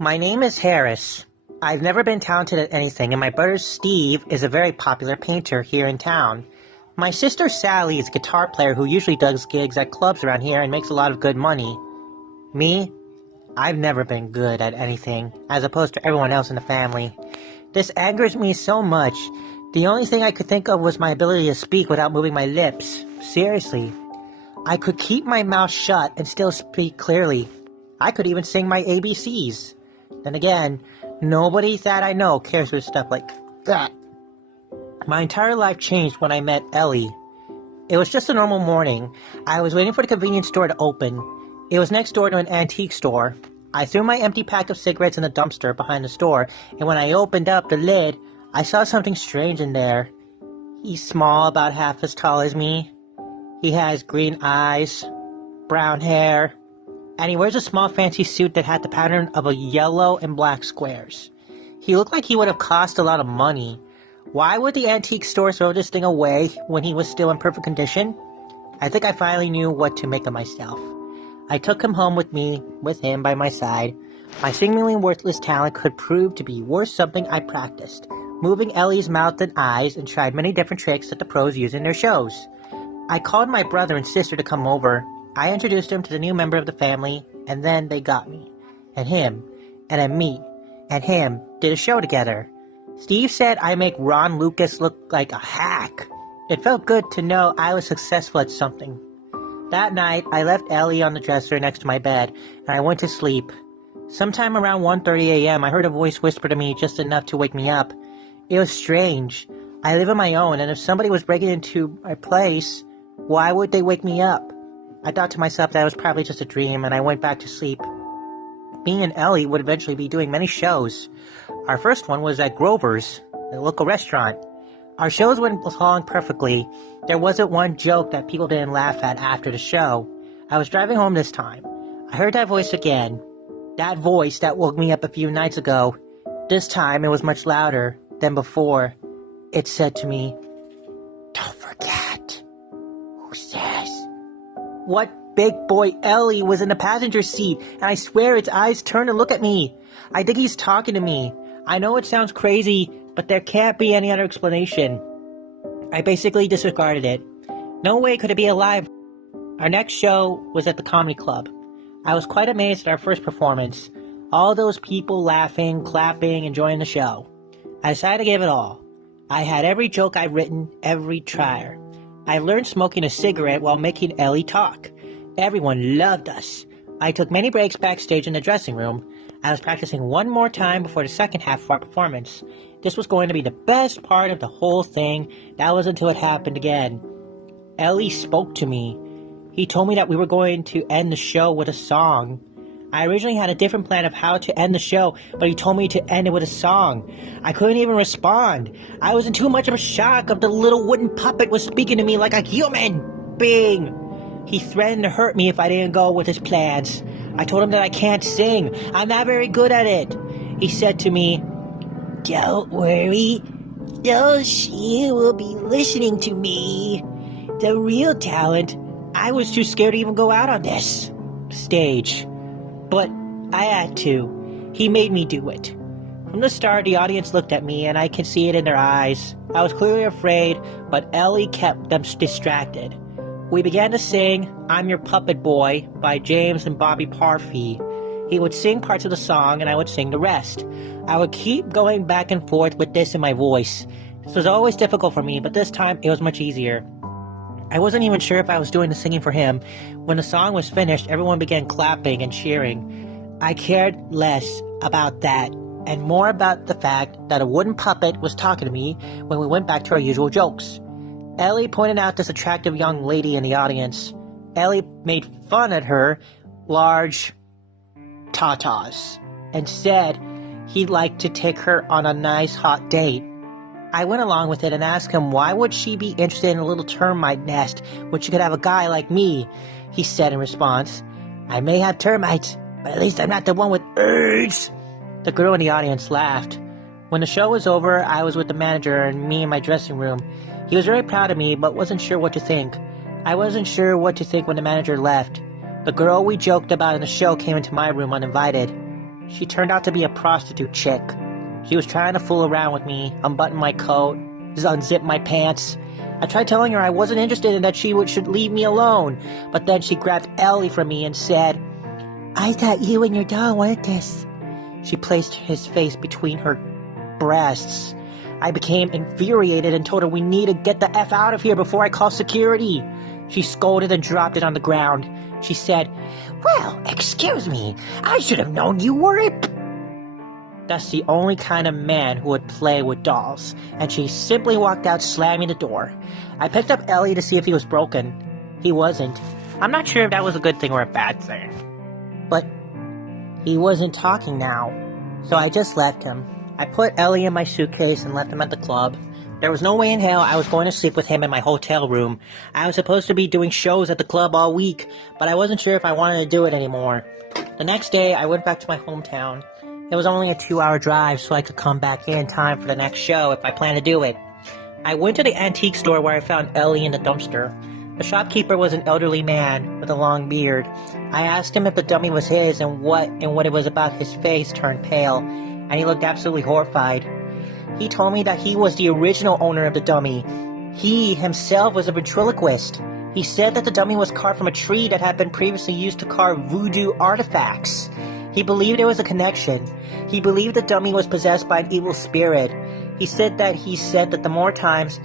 My name is Harris. I've never been talented at anything, and my brother Steve is a very popular painter here in town. My sister Sally is a guitar player who usually does gigs at clubs around here and makes a lot of good money. Me? I've never been good at anything, as opposed to everyone else in the family. This angers me so much. The only thing I could think of was my ability to speak without moving my lips. Seriously. I could keep my mouth shut and still speak clearly. I could even sing my ABCs. Then again, nobody that I know cares for stuff like that. My entire life changed when I met Ellie. It was just a normal morning. I was waiting for the convenience store to open. It was next door to an antique store. I threw my empty pack of cigarettes in the dumpster behind the store, and when I opened up the lid, I saw something strange in there. He's small, about half as tall as me. He has green eyes, brown hair, and he wears a small fancy suit that had the pattern of a yellow and black squares. He looked like he would have cost a lot of money. Why would the antique store throw this thing away when he was still in perfect condition? I think I finally knew what to make of myself. I took him home with me, with him by my side. My seemingly worthless talent could prove to be worth something I practiced, moving Ellie's mouth and eyes, and tried many different tricks that the pros use in their shows. I called my brother and sister to come over. I introduced him to the new member of the family, and then they got me, and him, and then me, and him did a show together. Steve said I make Ron Lucas look like a hack. It felt good to know I was successful at something. That night, I left Ellie on the dresser next to my bed, and I went to sleep. Sometime around 1:30 a.m., I heard a voice whisper to me just enough to wake me up. It was strange. I live on my own, and if somebody was breaking into my place, why would they wake me up? I thought to myself that it was probably just a dream, and I went back to sleep. Me and Ellie would eventually be doing many shows. Our first one was at Grover's, a local restaurant. Our shows went along perfectly. There wasn't one joke that people didn't laugh at after the show. I was driving home this time. I heard that voice again. That voice that woke me up a few nights ago. This time it was much louder than before. It said to me, "Don't forget. Who says?" What big boy Ellie was in the passenger seat, and I swear its eyes turned to look at me. I think he's talking to me. I know it sounds crazy, but there can't be any other explanation. I basically disregarded it. No way could it be alive. Our next show was at the comedy club. I was quite amazed at our first performance. All those people laughing, clapping, enjoying the show. I decided to give it all. I had every joke I'd written, every trier. I learned smoking a cigarette while making Ellie talk. Everyone loved us. I took many breaks backstage in the dressing room. I was practicing one more time before the second half of our performance. This was going to be the best part of the whole thing. That was until it happened again. Ellie spoke to me. He told me that we were going to end the show with a song. I originally had a different plan of how to end the show, but he told me to end it with a song. I couldn't even respond. I was in too much of a shock of the little wooden puppet was speaking to me like a human being. He threatened to hurt me if I didn't go with his plans. I told him that I can't sing. I'm not very good at it. He said to me, "Don't worry. She will be listening to me. The real talent. I was too scared to even go out on this stage. But I had to. He made me do it. From the start, the audience looked at me, and I could see it in their eyes. I was clearly afraid, but Ellie kept them distracted. We began to sing "I'm Your Puppet Boy" by James and Bobby Parfee. He would sing parts of the song, and I would sing the rest. I would keep going back and forth with this in my voice. This was always difficult for me, but this time it was much easier. I wasn't even sure if I was doing the singing for him. When the song was finished, everyone began clapping and cheering. I cared less about that, and more about the fact that a wooden puppet was talking to me when we went back to our usual jokes. Ellie pointed out this attractive young lady in the audience. Ellie made fun at her large tatas and said he'd like to take her on a nice hot date. I went along with it and asked him why would she be interested in a little termite nest when she could have a guy like me. He said in response, "I may have termites, but at least I'm not the one with AIDS." The girl in the audience laughed. When the show was over, I was with the manager and me in my dressing room. He was very proud of me, but wasn't sure what to think. I wasn't sure what to think when the manager left. The girl we joked about in the show came into my room uninvited. She turned out to be a prostitute chick. She was trying to fool around with me, unbutton my coat, unzip my pants. I tried telling her I wasn't interested and that she should leave me alone, but then she grabbed Ellie from me and said, "I thought you and your doll wanted this." She placed his face between her breasts. I became infuriated and told her we need to get the F out of here before I call security. She scolded and dropped it on the ground. She said, "Well, excuse me, I should have known you were a..." That's the only kind of man who would play with dolls, and she simply walked out slamming the door. I picked up Ellie to see if he was broken. He wasn't. I'm not sure if that was a good thing or a bad thing. But he wasn't talking now, so I just left him. I put Ellie in my suitcase and left him at the club. There was no way in hell I was going to sleep with him in my hotel room. I was supposed to be doing shows at the club all week, but I wasn't sure if I wanted to do it anymore. The next day, I went back to my hometown. It was only a 2-hour drive, so I could come back in time for the next show if I planned to do it. I went to the antique store where I found Ellie in the dumpster. The shopkeeper was an elderly man with a long beard. I asked him if the dummy was his and what it was about his face turned pale, and he looked absolutely horrified. He told me that he was the original owner of the dummy. He himself was a ventriloquist. He said that the dummy was carved from a tree that had been previously used to carve voodoo artifacts. He believed there was a connection. He believed the dummy was possessed by an evil spirit. He said that the more times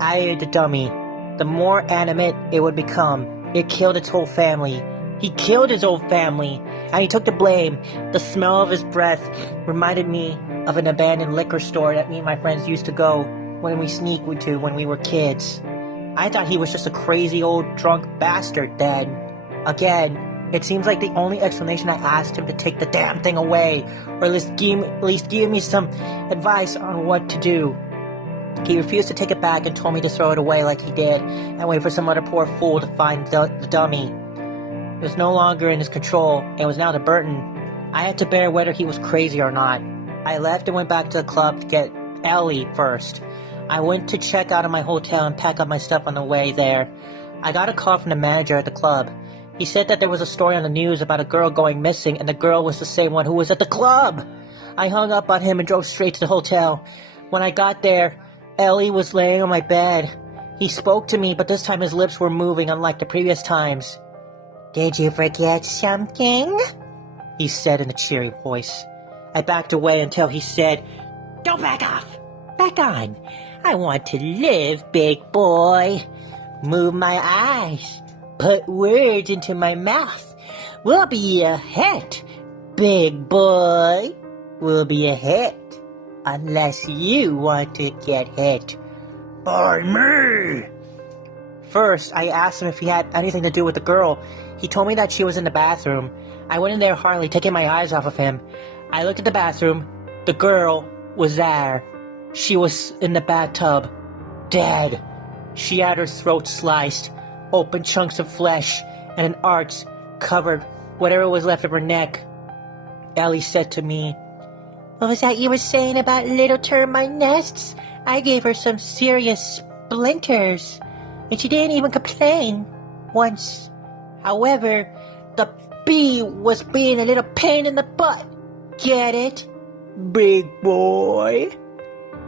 I ate the dummy, the more animate it would become. It killed its whole family. He killed his whole family, and he took the blame. The smell of his breath reminded me of an abandoned liquor store that me and my friends used to go when we were kids. I thought he was just a crazy old drunk bastard then. Again, it seems like the only explanation I asked him to take the damn thing away, or at least give me some advice on what to do. He refused to take it back and told me to throw it away like he did, and wait for some other poor fool to find the dummy. It was no longer in his control, it was now the burden. I had to bear whether he was crazy or not. I left and went back to the club to get Ellie first. I went to check out of my hotel and pack up my stuff on the way there. I got a call from the manager at the club. He said that there was a story on the news about a girl going missing, and the girl was the same one who was at the club. I hung up on him and drove straight to the hotel. When I got there, Ellie was laying on my bed. He spoke to me, but this time his lips were moving unlike the previous times. "Did you forget something?" he said in a cheery voice. I backed away until he said, "Don't back off. Back on. I want to live, big boy. Move my eyes. Put words into my mouth. We'll be a hit, big boy. We'll be a hit. Unless you want to get hit by me." First, I asked him if he had anything to do with the girl. He told me that she was in the bathroom. I went in there hardly taking my eyes off of him. I looked at the bathroom. The girl was there. She was in the bathtub, dead. She had her throat sliced, open chunks of flesh, and an arch covered whatever was left of her neck. Ellie said to me, "What was that you were saying about little termite nests? I gave her some serious splinters, and she didn't even complain once. However, the bee was being a little pain in the butt. Get it, big boy?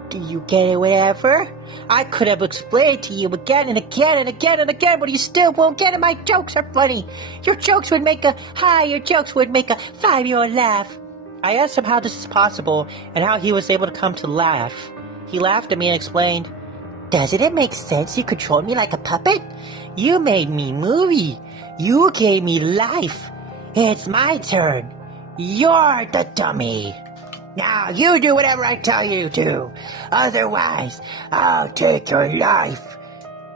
Do you get it, whatever? I could have explained to you again and again and again and again, but you still won't get it. My jokes are funny. Your jokes would make a 5-year-old laugh." I asked him how this is possible and how he was able to come to laugh. He laughed at me and explained, "Doesn't it make sense you controlled me like a puppet? You made me movie. You gave me life. It's my turn. You're the dummy. Now you do whatever I tell you to. Otherwise, I'll take your life."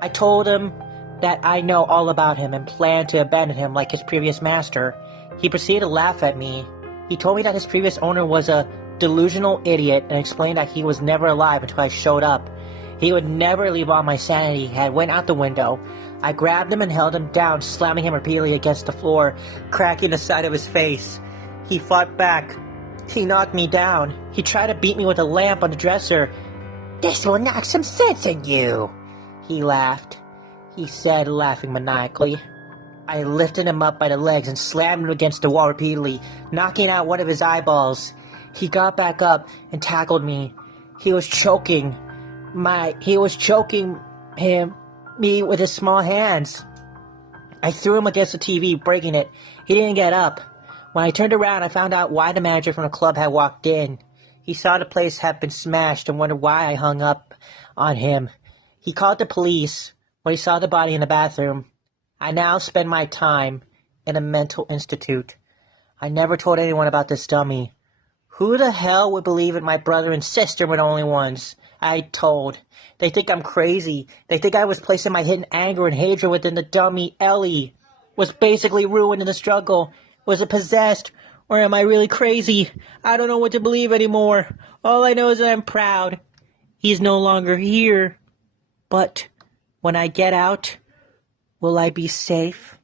I told him that I know all about him and planned to abandon him like his previous master. He proceeded to laugh at me. He told me that his previous owner was a delusional idiot and explained that he was never alive until I showed up. He would never leave all my sanity had went out the window. I grabbed him and held him down, slamming him repeatedly against the floor, cracking the side of his face. He fought back. He knocked me down. He tried to beat me with a lamp on the dresser. "This will knock some sense in you," he laughed. He said, laughing maniacally. I lifted him up by the legs and slammed him against the wall repeatedly, knocking out one of his eyeballs. He got back up and tackled me. He was choking me with his small hands. I threw him against the TV, breaking it. He didn't get up. When I turned around, I found out why the manager from the club had walked in. He saw the place had been smashed and wondered why I hung up on him. He called the police when he saw the body in the bathroom. I now spend my time in a mental institute. I never told anyone about this dummy. Who the hell would believe that my brother and sister were the only ones I told? They think I'm crazy. They think I was placing my hidden anger and hatred within the dummy. Ellie was basically ruined in the struggle. Was it possessed? Or am I really crazy? I don't know what to believe anymore. All I know is that I'm proud. He's no longer here. But when I get out, will I be safe?